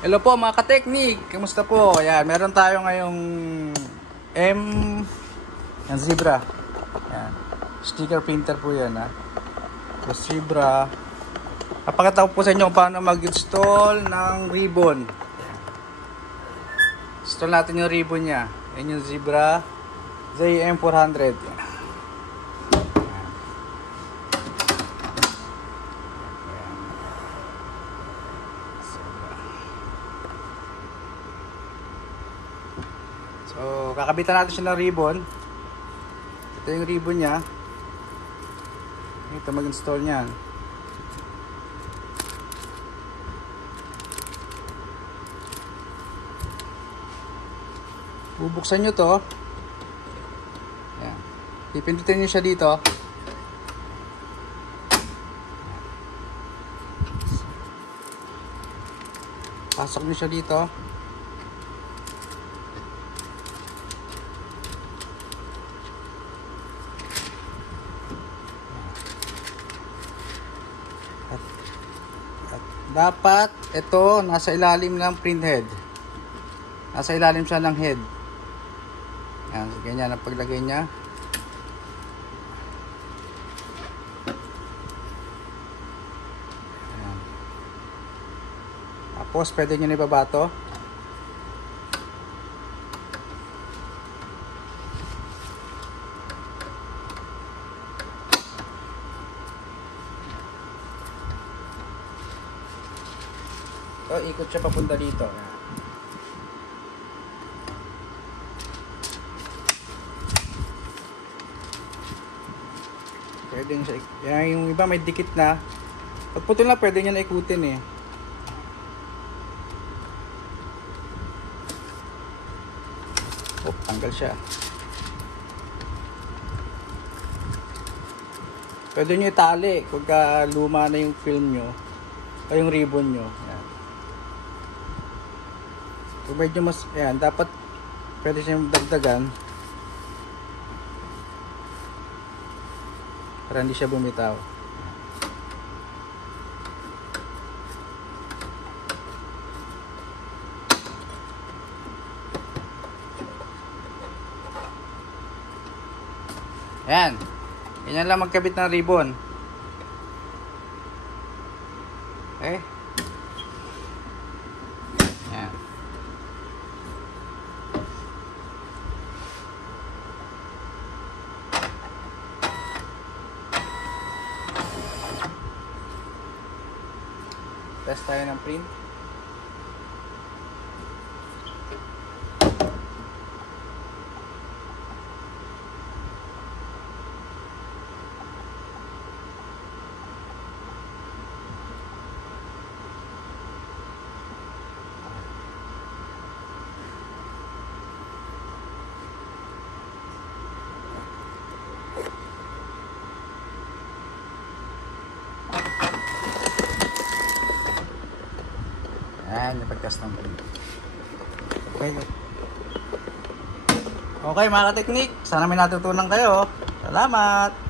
Hello po mga ka-technic, kamusta po? Ayan, meron tayo ngayong M yan, Zebra. Ayan. Sticker printer po yan ha. So, Zebra. Papakita ko po sa inyo kung paano mag-install ng ribbon. Install natin yung ribbon nya. Ayan yung Zebra ZM400. Ayan. So, kakabitan natin siya ng ribbon. Ito yung ribbon niya. Ito mag-install niyan. Bubuksan nyo to. Ayan. Pipindutin nyo siya dito. Pasok nyo siya dito. At dapat ito nasa ilalim ng print head. Nasa ilalim siya ng head. Ayan, ganyan ang paglagay niya. Ayan. Tapos pwede nyo na ibaba to. So, ikot siya papunta dito. Pwede nyo siya. Yan, yung iba may dikit na. Pag putol na, pwede nyo na ikutin eh. Oh, tanggal siya. Pwede nyo itali pagka luma na yung film nyo o yung ribbon nyo. Yan. Kung medyo mas, yan, dapat pwede siyang dagdagan para hindi siya bumitaw. Yan. Ganyan lang magkabit ng ribbon. Okay. Yan. Test tayo ng print. Ayan, napagkas ng print. Okay mga ka-technic, sana may natutunan kayo. Salamat!